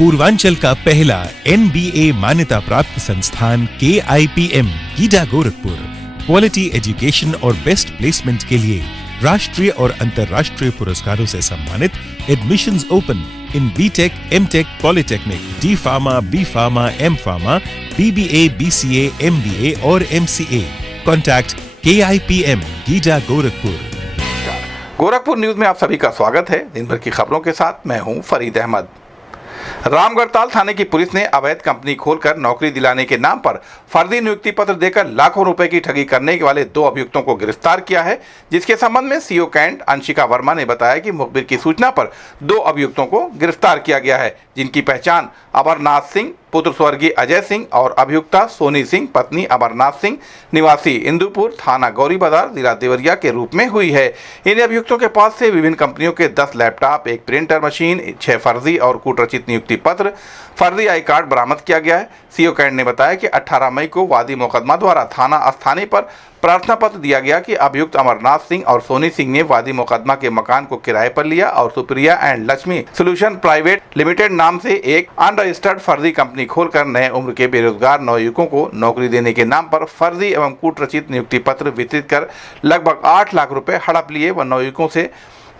पूर्वांचल का पहला NBA मान्यता प्राप्त संस्थान KIPM GIDA Gorakhpur quality education और बेस्ट प्लेसमेंट के लिए राष्ट्रीय और अंतर्राष्ट्रीय पुरस्कारों से सम्मानित। Admissions open in BTech, MTech, polytechnic, D pharma, B pharma, M pharma, BBA, BCA, MBA और MCA। Contact KIPM GIDA Gorakhpur. Gorakhpur news में आप सभी का स्वागत है। दिन भर की खबरों के साथ मैं हूं फरीद अहमद। रामगढ़ताल थाने की पुलिस ने अवैध कंपनी खोलकर नौकरी दिलाने के नाम पर फर्जी नियुक्ति पत्र देकर लाखों रुपए की ठगी करने वाले 2 अभियुक्तों को गिरफ्तार किया है। जिसके संबंध में सीओ कैंट अंशिका वर्मा ने बताया कि मुखबिर की सूचना पर 2 अभियुक्तों को गिरफ्तार किया गया है, जिनकी पहचान अमरनाथ सिंह पुत्र स्वर्गीय अजय सिंह और अभियुक्ता सोनी सिंह पत्नी अमरनाथ सिंह निवासी इंदुपुर थाना गौरी बाजार जिला देवरिया के रूप में हुई है। इन अभियुक्तों के पास से विभिन्न कंपनियों के 10 लैपटॉप, 1 प्रिंटर मशीन, 6 फर्जी और कूटरचित नियुक्ति पत्र, फर्जी आई कार्ड बरामद किया गया है। सीओ कैंट ने बताया कि 18 मई को वादी मुकदमा द्वारा थाना अस्थानी पर प्रार्थना पत्र दिया गया कि अभियुक्त अमरनाथ सिंह और सोनी सिंह ने वादी मुकदमा के मकान को किराए पर लिया और Supriya and Lakshmi solution private limited नाम से एक अनरजिस्टर्ड फर्जी कंपनी खोलकर नए उम्र के बेरोजगार नवयुवकों को नौकरी देने के नाम पर फर्जी एवं कूटरचित नियुक्ति पत्र वितरित कर लगभग 8 लाख रुपए हड़प लिए व नवयुवकों से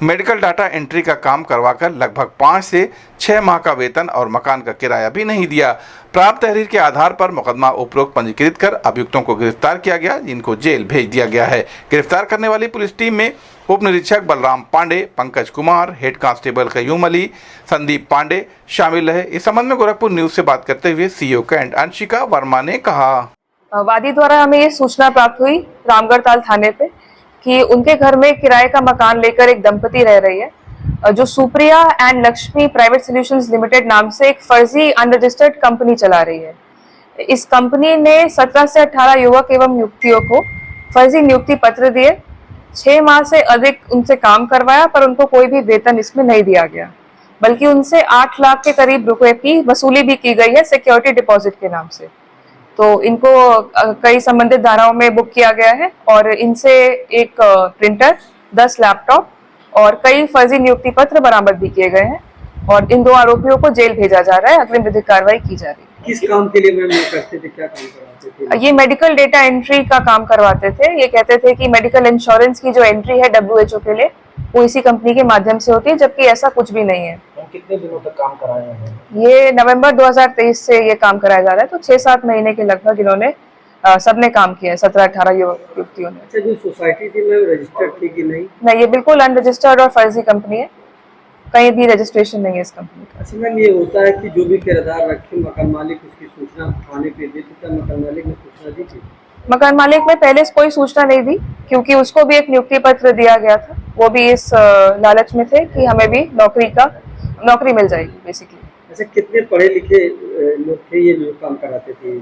मेडिकल डाटा एंट्री का काम करवाकर लगभग 5 से 6 माह का वेतन और मकान का किराया भी नहीं दिया। प्राप्त तहरीर के आधार पर मुकदमा उपरोक्त पंजीकृत कर अभियुक्तों को गिरफ्तार किया गया, जिनको जेल भेज दिया गया है। गिरफ्तार करने वाली पुलिस टीम में उप निरीक्षक बलराम पांडे, पंकज कुमार, हेड कांस्टेबल कयूम अली, संदीप पांडे शामिल रहे। इस संबंध में गोरखपुर न्यूज से बात करते हुए सीओ कैंट अंशिका वर्मा ने कहा, वादी द्वारा हमें ये सूचना प्राप्त हुई रामगढ़ताल थाने पे कि उनके घर में किराए का मकान लेकर एक दंपति रह रही है, जो Supriya and Lakshmi private solutions limited नाम से एक फर्जी अनरजिस्टर्ड कंपनी चला रही है। इस कंपनी ने 17 से 18 युवक एवं युवतियों को फर्जी नियुक्ति पत्र दिए, 6 माह से अधिक उनसे काम करवाया, पर उनको कोई भी वेतन इसमें नहीं दिया गया, बल्कि उनसे 8 लाख के करीब रुपए की वसूली भी की गई है सिक्योरिटी डिपॉजिट के नाम से। तो इनको कई संबंधित धाराओं में बुक किया गया है और इनसे एक प्रिंटर, 10 लैपटॉप और कई फर्जी नियुक्ति पत्र बरामद भी किए गए हैं और इन 2 आरोपियों को जेल भेजा जा रहा है। अग्रिम विधिक कार्रवाई की जा रही है। किस काम के लिए मैम ये करते थे, क्या काम करवाते थे? ये मेडिकल डेटा एंट्री का काम करवाते थे। ये कहते थे कि मेडिकल इंश्योरेंस की जो एंट्री है WHO के लिए वो इसी कंपनी के माध्यम से होती है, जबकि ऐसा कुछ भी नहीं है। कितने दिनों तक काम कराए हैं? ये नवंबर 2023 से ये काम कराया जा रहा है, तो 6-7 महीने के लगभग इन्होंने सबने काम किया है, 17-18 युवतियों ने। अच्छा, जो सोसाइटी थी मैम रजिस्टर्ड थी कि नहीं? नहीं, ये बिल्कुल अनरजिस्टर्ड और फर्जी कंपनी है, कहीं भी रजिस्ट्रेशन नहीं है इस कंपनी का। अच्छा मैम, ये होता है कि जो भी किराएदार रखे मकान मालिक उसकी सूचना थाने पे देती था, मकान मालिक ने सूचना दी थी? मकान मालिक ने पहले कोई सूचना नहीं दी, क्योंकि उसको भी एक नियुक्ति पत्र दिया गया था। वो भी इस लालच में थे कि हमें भी नौकरी मिल जाएगी बेसिकली। अच्छा, कितने पढ़े लिखे लोग थे ये जो काम कराते थे?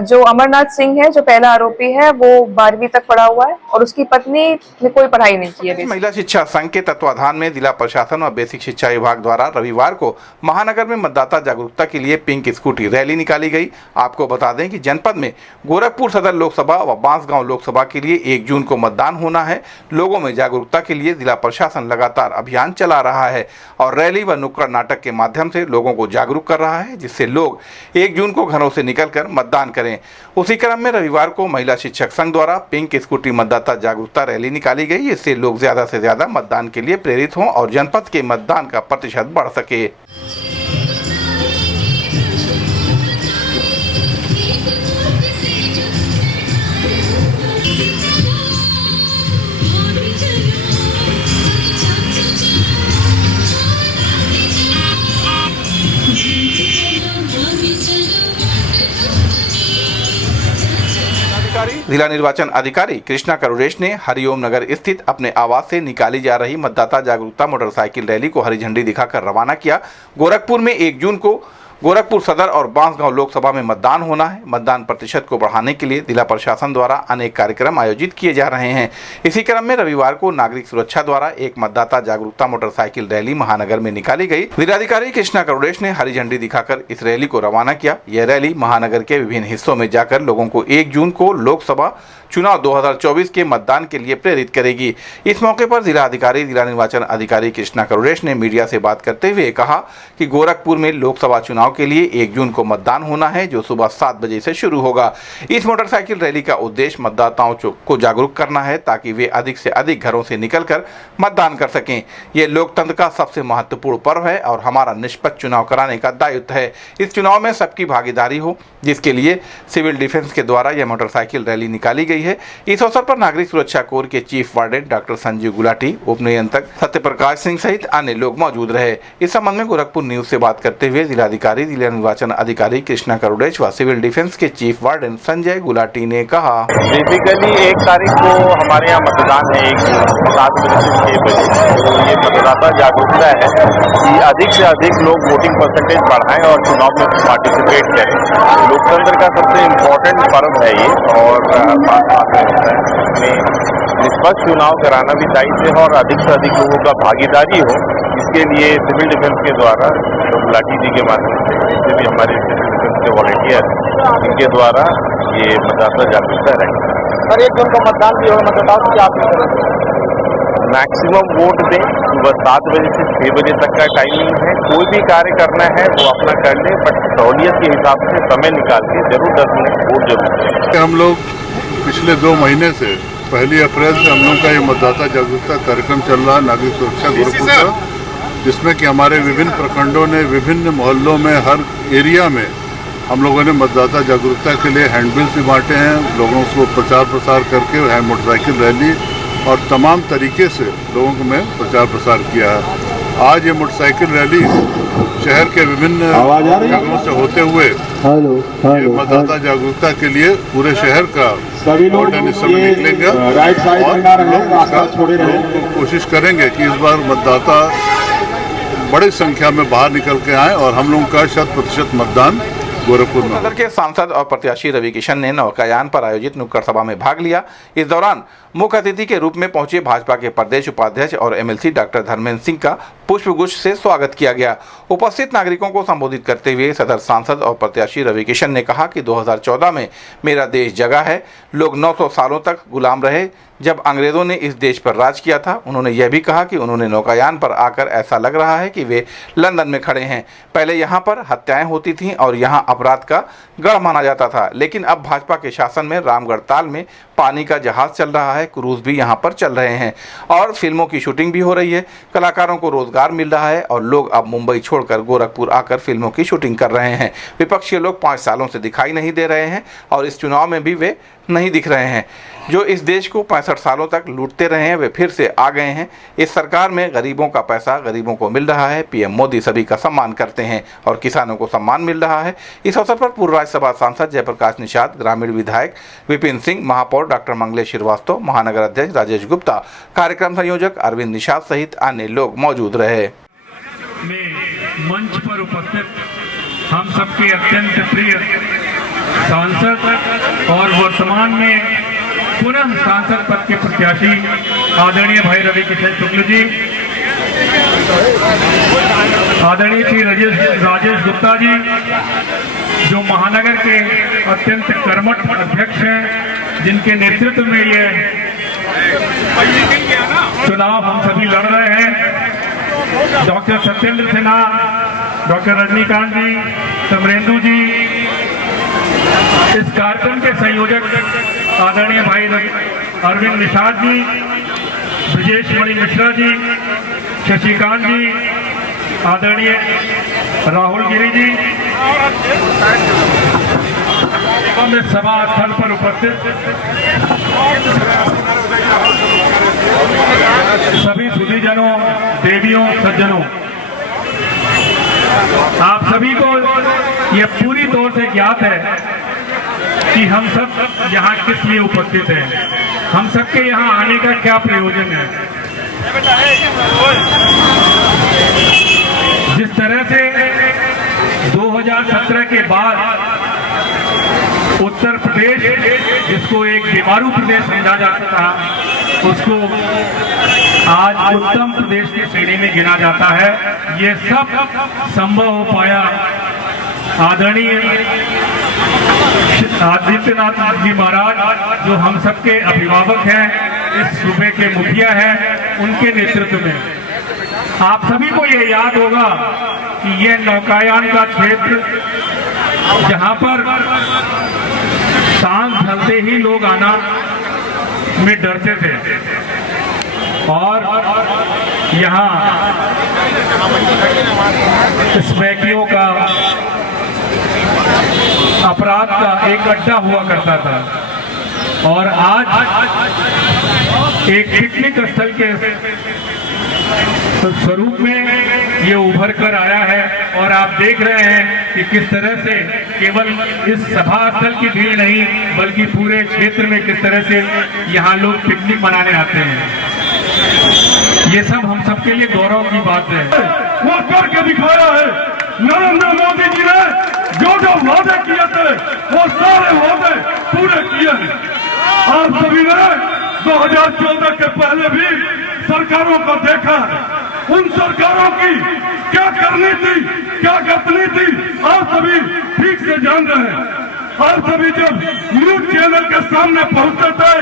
जो अमरनाथ सिंह है, जो पहला आरोपी है, वो 12वीं तक पढ़ा हुआ है और उसकी पत्नी ने कोई पढ़ाई नहीं की है। महिला शिक्षा संघ के तत्वाधान में जिला प्रशासन और बेसिक शिक्षा विभाग द्वारा रविवार को महानगर में मतदाता जागरूकता के लिए पिंक स्कूटी रैली निकाली गई। आपको बता दें कि जनपद में गोरखपुर सदर लोकसभा व बांसगांव लोकसभा के लिए 1 जून को मतदान होना है। लोगों में जागरूकता के लिए जिला प्रशासन लगातार अभियान चला रहा है और रैली व नुक्कड़ नाटक के माध्यम से लोगों को जागरूक कर रहा है, जिससे लोग 1 जून को घरों से निकलकर मतदान करें। उसी क्रम में रविवार को महिला शिक्षक संघ द्वारा पिंक स्कूटी मतदाता जागरूकता रैली निकाली गई। इससे लोग ज्यादा से ज्यादा मतदान के लिए प्रेरित हों और जनपद के मतदान का प्रतिशत बढ़ सके। जिला निर्वाचन अधिकारी कृष्णा करुरेश ने हरिओम नगर स्थित अपने आवास से निकाली जा रही मतदाता जागरूकता मोटरसाइकिल रैली को हरी झंडी दिखाकर रवाना किया। गोरखपुर में 1 जून को गोरखपुर सदर और बांसगांव लोकसभा में मतदान होना है। मतदान प्रतिशत को बढ़ाने के लिए जिला प्रशासन द्वारा अनेक कार्यक्रम आयोजित किए जा रहे हैं। इसी क्रम में रविवार को नागरिक सुरक्षा द्वारा एक मतदाता जागरूकता मोटरसाइकिल रैली महानगर में निकाली गई। जिलाधिकारी कृष्णा करुड़ेश ने हरी झंडी दिखाकर इस रैली को रवाना किया। यह रैली महानगर के विभिन्न हिस्सों में जाकर लोगों को 1 जून को लोकसभा चुनाव 2024 के मतदान के लिए प्रेरित करेगी। इस मौके पर जिला अधिकारी, जिला निर्वाचन अधिकारी कृष्णा करुड़ेश ने मीडिया से बात करते हुए कहा कि गोरखपुर में लोकसभा चुनाव के लिए 1 जून को मतदान होना है, जो सुबह 7 बजे से शुरू होगा। इस मोटरसाइकिल रैली का उद्देश्य मतदाताओं को जागरूक करना है ताकि वे अधिक से अधिक घरों से निकलकर मतदान कर सकें। ये लोकतंत्र का सबसे महत्वपूर्ण पर्व है और हमारा निष्पक्ष चुनाव कराने का दायित्व है। इस चुनाव में सबकी भागीदारी हो, जिसके लिए सिविल डिफेंस के द्वारा यह मोटरसाइकिल रैली निकाली गई है। इस अवसर पर नागरिक सुरक्षा कोर के chief warden doctor Sanjeev Gulati, उप नियंत्रक सत्यप्रकाश सिंह सहित अन्य लोग मौजूद रहे। इस संबंध में गोरखपुर न्यूज से बात करते हुए जिलाधिकारी, जिला निर्वाचन अधिकारी कृष्णा करुड़ेश व सिविल डिफेंस के चीफ वार्डन संजय गुलाटी ने कहा, बेसिकली 1 तारीख को हमारे यहाँ मतदान है 7 बजे से 6 बजे। तो ये मतदाता जागरूकता है कि अधिक से अधिक लोग वोटिंग परसेंटेज बढ़ाएं और चुनाव में पार्टिसिपेट करें। लोकतंत्र का सबसे इम्पोर्टेंट पर्व है ये और निष्पक्ष चुनाव कराना भी दायित्व है और अधिक से अधिक लोगों का भागीदारी हो। इसके लिए सिविल डिफेंस के द्वारा गुलाटी जी के माध्यम से, जैसे भी हमारे सिविल डिफेंस के वॉलंटियर, इनके द्वारा ये मतदाता जागरूकता रहेगी। सर 1 जून को मतदान भी होगा, मतदाताओं की आप मैक्सिमम वोट दें। सुबह 7 बजे से 6 बजे तक का टाइमिंग है। कोई भी कार्य करना है वो अपना कर ले, बट सहूलियत के हिसाब से समय निकाल के जरूर 10 मिनट वोट जरूर दें। हम लोग पिछले 2 महीने से 1 अप्रैल से हम लोग का ये मतदाता जागरूकता कार्यक्रम चल रहा है नागरिक सुरक्षा गोरखपुर का, जिसमें कि हमारे विभिन्न प्रखंडों ने, विभिन्न मोहल्लों में, हर एरिया में हम लोगों ने मतदाता जागरूकता के लिए हैंडबिल्स भी बांटे हैं। लोगों को प्रचार प्रसार करके मोटरसाइकिल रैली और तमाम तरीके से लोगों को में प्रचार प्रसार किया है। आज ये मोटरसाइकिल रैली शहर के विभिन्न जगहों से होते हुए मतदाता जागरूकता के लिए पूरे शहर का निकलेंगे और लोग कोशिश करेंगे कि इस बार मतदाता बड़ी संख्या में बाहर निकल के आए और हम लोगों का 100% मतदान गोरखपुर में। सदर के सांसद और प्रत्याशी रवि किशन ने नौकायान पर आयोजित नुक्कड़ सभा में भाग लिया। इस दौरान मुख्य अतिथि के रूप में पहुंचे भाजपा के प्रदेश उपाध्यक्ष और एमएलसी डॉक्टर धर्मेंद्र सिंह का पुष्पगुच्छ से स्वागत किया गया। उपस्थित नागरिकों को संबोधित करते हुए सदर सांसद और प्रत्याशी रवि किशन ने कहा कि 2014 में मेरा देश जगा है। लोग 900 सालों तक गुलाम रहे जब अंग्रेजों ने इस देश पर राज किया था। उन्होंने यह भी कहा कि उन्होंने नौकायान पर आकर ऐसा लग रहा है कि वे लंदन में खड़े हैं। पहले यहाँ पर हत्याएं होती थीं और यहाँ अपराध का गढ़ माना जाता था, लेकिन अब भाजपा के शासन में रामगढ़ ताल में पानी का जहाज चल रहा है, क्रूज भी यहाँ पर चल रहे हैं और फिल्मों की शूटिंग भी हो रही है। कलाकारों को रोजगार मिल रहा है और लोग अब मुंबई छोड़कर गोरखपुर आकर फिल्मों की शूटिंग कर रहे हैं। विपक्षी लोग 5 सालों से दिखाई नहीं दे रहे हैं और इस चुनाव में भी वे नहीं दिख रहे हैं। जो इस देश को 65 सालों तक लूटते रहे हैं वे फिर से आ गए हैं। इस सरकार में गरीबों का पैसा गरीबों को मिल रहा है। पीएम मोदी सभी का सम्मान करते हैं और किसानों को सम्मान मिल रहा है। इस अवसर पर पूर्व राज्यसभा सांसद जयप्रकाश निषाद, ग्रामीण विधायक विपिन सिंह, महापौर डॉक्टर मंगलेश श्रीवास्तव, महानगर अध्यक्ष राजेश गुप्ता, कार्यक्रम संयोजक अरविंद निषाद सहित अन्य लोग मौजूद रहे। मंच पर उपस्थित हम सबके अत्यंत प्रिय सांसद और वर्तमान में पुनः सांसद पद के प्रत्याशी आदरणीय भाई रवि किशन शुक्ल जी, आदरणीय श्री राजेश गुप्ता जी, जो महानगर के अत्यंत कर्मठ अध्यक्ष हैं, जिनके नेतृत्व में ये चुनाव हम सभी लड़ रहे हैं, डॉक्टर सत्येंद्र सिन्हा, डॉक्टर रजनीकांत जी, समरेंदु जी, इस कार्यक्रम के संयोजक आदरणीय भाई अरविंद निषाद जी, ब्रजेश मणि मिश्रा जी, शशिकांत जी, आदरणीय राहुल गिरी जी, सभा स्थल पर उपस्थित सभी सुधीजनों, देवियों, सज्जनों, आप सभी को यह पूरी तौर से ज्ञात है कि हम सब यहाँ किस लिए उपस्थित हैं, हम सबके यहाँ आने का क्या प्रयोजन है। जिस तरह से 2017 के बाद उत्तर प्रदेश, जिसको एक बीमारू प्रदेश समझा जाता था, उसको आज उत्तम प्रदेश की श्रेणी में गिना जाता है। ये सब संभव हो पाया आदरणीय आदित्यनाथ जी महाराज, जो हम सबके अभिभावक हैं, इस सूबे के मुखिया हैं, उनके नेतृत्व में। आप सभी को ये याद होगा कि ये नौकायान का क्षेत्र, जहां पर सांझ ढलते ही लोग आना में डरते थे, और यहाँ स्मैकियों का, अपराध का एक अड्डा हुआ करता था, और आज एक पिकनिक स्थल के स्वरूप में ये उभर कर आया है। और आप देख रहे हैं कि किस तरह से केवल इस सभा स्थल की भीड़ नहीं, बल्कि पूरे क्षेत्र में किस तरह से यहाँ लोग पिकनिक मनाने आते हैं। ये सब हम सबके लिए गौरव की बात है। वो करके दिखाया है नरेंद्र मोदी जी ने, जो जो वादे किए थे वो सारे वादे पूरे किए हैं। आप सभी ने 2014 के पहले भी सरकारों को देखा, उन सरकारों की क्या करनी थी, क्या करनी थी, आप सभी ठीक से जान रहे हैं। आप सभी जब न्यूज चैनल के सामने पहुंचते थे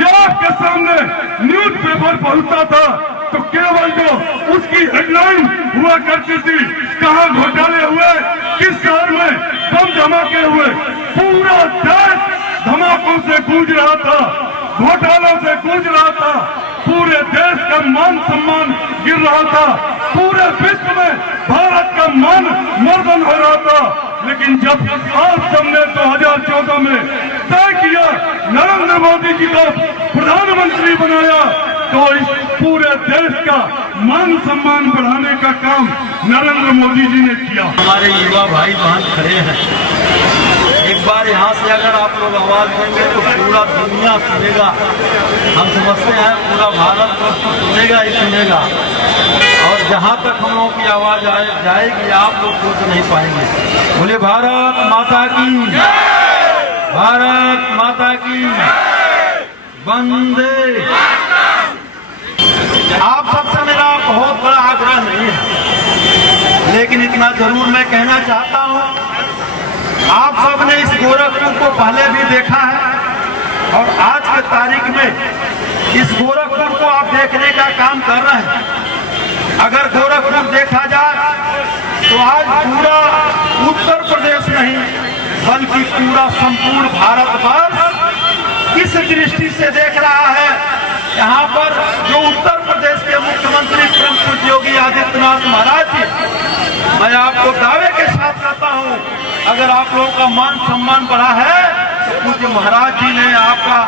या आपके सामने न्यूज पेपर पहुंचता था, तो केवल जो उसकी हेडलाइन हुआ करती थी, कहां घोटाले हुए, किस शहर में बम धमाके हुए, पूरा देश धमाकों से गूंज रहा था, घोटालों से गूंज रहा था, पूरे देश का मान सम्मान गिर रहा था, पूरे विश्व में भारत का मान मर्दन हो रहा था। लेकिन जब आप सबने 2014 में तय किया, नरेंद्र मोदी जी को प्रधानमंत्री बनाया, तो इस पूरे देश का मान सम्मान बढ़ाने का काम नरेंद्र मोदी जी ने किया। हमारे युवा भाई बहन खड़े हैं, एक बार यहाँ से अगर आप लोग आवाज देंगे तो पूरा दुनिया सुनेगा। हम समझते हैं पूरा भारत वर्ष तो सुनेगा ही सुनेगा, और जहाँ तक हम लोगों की आवाज जाएगी आप लोग सोच नहीं पाएंगे। बोले भारत माता की, भारत माता की, वंदे। आप सबसे मेरा बहुत बड़ा आग्रह नहीं है, लेकिन इतना जरूर मैं कहना चाहता हूँ, आप सबने इस गोरखपुर को पहले भी देखा है, और आज के तारीख में इस गोरखपुर को आप देखने का काम कर रहे हैं। अगर गोरखपुर देखा जाए तो आज पूरा उत्तर प्रदेश नहीं, बल्कि पूरा संपूर्ण भारतवर्ष इस दृष्टि से देख रहा है। यहाँ पर जो उत्तर प्रदेश के मुख्यमंत्री श्री योगी आदित्यनाथ महाराज जी, मैं आपको दावे के साथ कहता हूँ, अगर आप लोगों का मान सम्मान बढ़ा है तो पूज्य महाराज जी ने आपका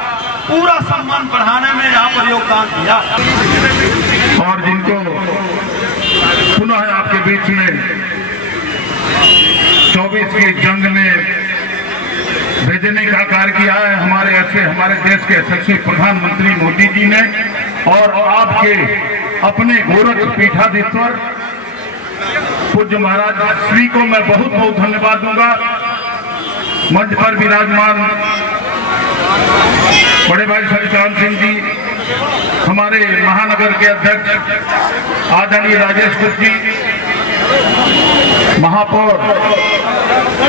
पूरा सम्मान बढ़ाने में यहाँ पर योगदान दिया। और जिनको पुनः आपके बीच में 24 की जंग में भेजने का कार्य किया है हमारे देश के यशस्वी प्रधानमंत्री मोदी जी ने, और आपके अपने गोरख पीठाधीश्वर पूज्य महाराज श्री को मैं बहुत बहुत धन्यवाद दूंगा। मंच पर विराजमान बड़े भाई सविकांत सिंह जी, हमारे महानगर के अध्यक्ष आदरणीय राजेश गुप्त जी, महापौर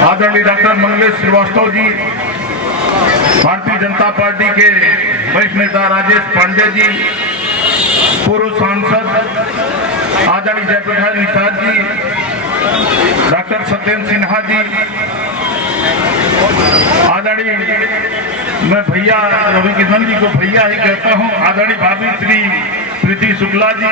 आदरणीय डॉक्टर मंगलेश श्रीवास्तव जी, भारतीय जनता पार्टी के वरिष्ठ नेता राजेश पांडे जी, पूर्व सांसद आदरणीय जयप्रकाश निषाद जी, डॉक्टर सत्येंद्र सिन्हा जी, आदरणीय मैं भैया रवि किशन जी को भैया ही कहता हूं, आदरणीय भाभी श्री प्रीति शुक्ला जी,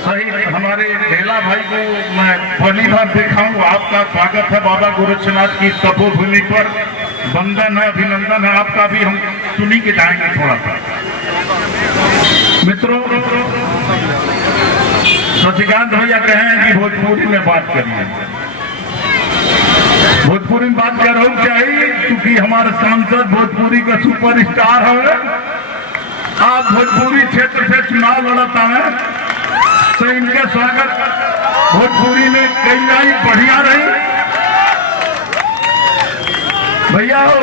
सही हमारे ढेला भाई को मैं पहली बार देखा हूँ। आपका स्वागत है बाबा गोरक्षनाथ की तपोभूमि पर, वंदन है, अभिनंदन है आपका भी। हम सुनी के जाएंगे थोड़ा सा। मित्रों, शशिकांत भैया कहे हैं कि भोजपुरी में बात करिए। भोजपुरी में बात कर रहा हूँ चाहिए, क्योंकि हमारे सांसद भोजपुरी का सुपरस्टार है। आप भोजपुरी क्षेत्र से चुनाव लड़ता है, तो इनके स्वागत भोजपुरी में कई लाई बढ़िया रही। भैया हो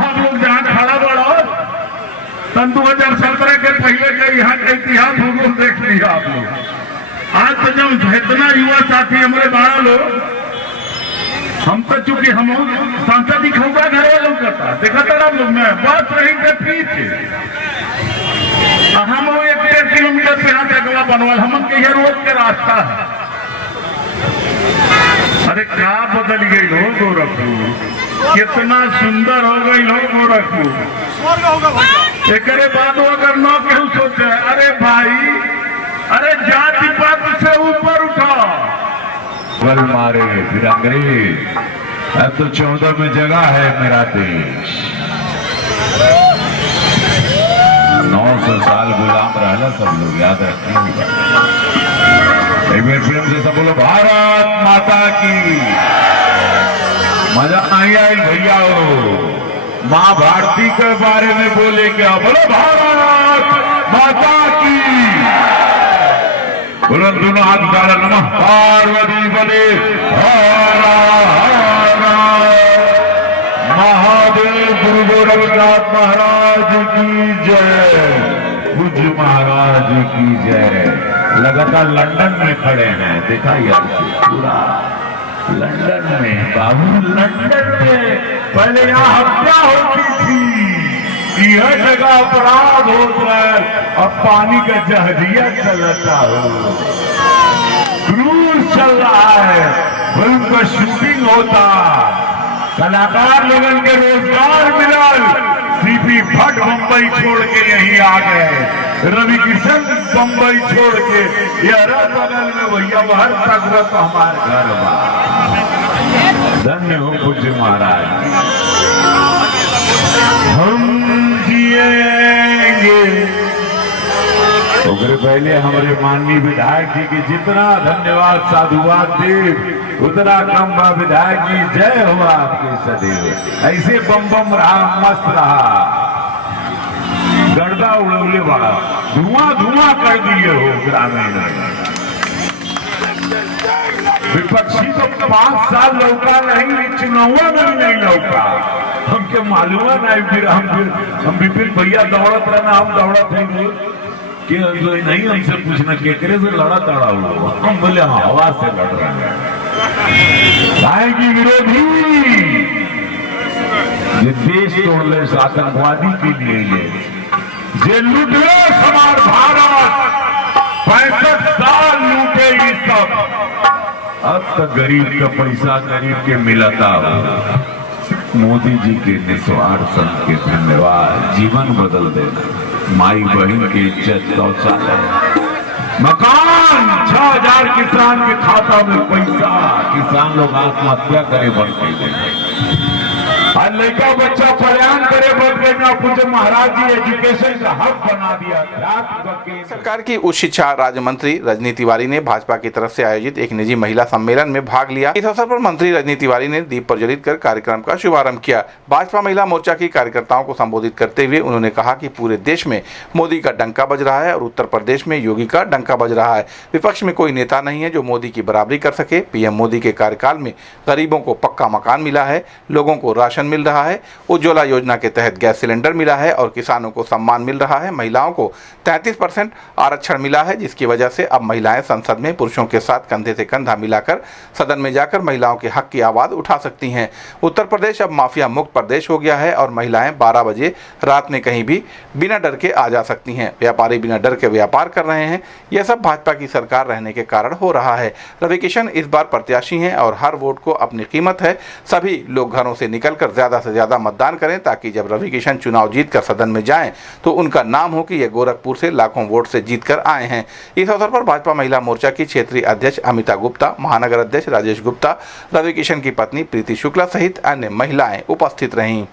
आप लोग जहाँ खड़ा बढ़ो सन 2017 के पहले के यहाँ का इतिहास भूगोल देख लिया आप लोग। आज तो जब इतना युवा साथी हमारे बारह लोग, हम तो चूंकि हम सांसद ही खौगा घर वालों करता देखा था आप लोग में बात रही थे पीछे हम 1.5 किलोमीटर पे यहाँ अगला बनवाल हम के रोड के रास्ता है। अरे क्या बदल गई हो गोरखपुर, कितना सुंदर हो गई हो गोरखपुर। एक बाद अगर न केहू सोचे अरे भाई अरे जाति पात से ऊपर उठा बल मारे फिर अंग्रेज, अब तो 14 में जगह है मेरा देश। 900 साल गुलाम रहना सब लोग याद रखेंगे। एक बार प्रेम से सब बोलो भारत माता की। मजा नहीं आई भैया हो, माँ भारती के बारे में बोले क्या, बोलो भारत माता की। बोलो दोनों हाथ डाला नमः पार्वती बले हरा हरा महादेव। गुरु गोरखनाथ महाराज की जय, पूज्य महाराज की जय। लगातार लंदन में खड़े हैं, देखा यार पूरा लंदन में, बाबू लंदन में पहले यहाँ हत्या होती थी, यह जगह अपराध होता है, अब पानी का जहरिया चलता हो, क्रूज चल रहा है, फिल्म का शूटिंग होता, कलाकार लोगों के रोजगार मिला। सीपी भट्ट बम्बई छोड़ के यहीं आ गए, रवि किशन बम्बई छोड़ के यह बगल में भैया हर तक तो हमारे घर बा। धन्य हो पूज्य महाराज। हम जिएंगे तो पहले हमारे माननीय विधायक जी की जितना धन्यवाद साधुवाद देव उतना कम बा। विधायक जी जय हो आपके सदैव, ऐसे बम बम रहा, मस्त रहा, गर्दा उड़ौले वाला, धुआं धुआं कर दिए हो ग्रामीण। विपक्षी तो 5 साल लौका नहीं, चुनाव में नहीं लौका, हमके मालूम नहीं। फिर हम विपिन भैया दौड़त रहना, हम दौड़त हैं कि नहीं, हमसे पूछना केकरे से लड़ा तड़ा हुआ, हम बोले हवा से लड़ रहे हैं। की विरोधी ये देश तोड़ ले आतंकवादी के लिए जे लूटे हमार भारत, 65 साल लूटे ये सब, अब तक गरीब का पैसा गरीब के मिलता हो। मोदी जी के निस्वार्थ संत के धन्यवाद, जीवन बदल देना, माई बहन की इज्जत, शौचालय, मकान, 6000 किसान के खाता में पैसा, किसान लोग आत्महत्या करे बढ़ते गए, और लड़का बच्चा पलायन करे बढ़ गए ना। पूज्य महाराज जी एजुकेशन का हक बना दिया। सरकार की उच्च शिक्षा राज्य मंत्री रजनी तिवारी ने भाजपा की तरफ से आयोजित एक निजी महिला सम्मेलन में भाग लिया। इस अवसर पर मंत्री रजनी तिवारी ने दीप प्रज्वलित कर कार्यक्रम का शुभारंभ किया। भाजपा महिला मोर्चा की कार्यकर्ताओं को संबोधित करते हुए उन्होंने कहा कि पूरे देश में मोदी का डंका बज रहा है और उत्तर प्रदेश में योगी का डंका बज रहा है। विपक्ष में कोई नेता नहीं है जो मोदी की बराबरी कर सके। पीएम मोदी के कार्यकाल में गरीबों को पक्का मकान मिला है, लोगों को राशन मिल रहा है, उज्ज्वला योजना के तहत गैस सिलेंडर मिला है और किसानों को सम्मान मिल रहा है। महिलाओं को 33% आरक्षण मिला है, जिसकी वजह से अब महिलाएं संसद में पुरुषों के साथ कंधे से कंधा मिलाकर सदन में जाकर महिलाओं के हक की आवाज उठा सकती हैं। उत्तर प्रदेश अब माफिया मुक्त प्रदेश हो गया है और महिलाएं 12 बजे रात में कहीं भी बिना डर के आ जा सकती हैं। व्यापारी बिना डर के व्यापार कर रहे हैं। यह सब भाजपा की सरकार रहने के कारण हो रहा है। रवि किशन इस बार प्रत्याशी हैं और हर वोट को अपनी कीमत है। सभी लोग घरों से निकलकर ज्यादा से ज्यादा मतदान करें ताकि जब रवि किशन चुनाव जीतकर सदन में जाएं तो उनका नाम हो कि ये गोरखपुर से लाखों वोट से जीतकर आए हैं। इस अवसर पर भाजपा महिला मोर्चा की क्षेत्रीय अध्यक्ष अमिता गुप्ता, महानगर अध्यक्ष राजेश गुप्ता, रवि किशन की पत्नी प्रीति शुक्ला सहित अन्य महिलाएं उपस्थित रहीं।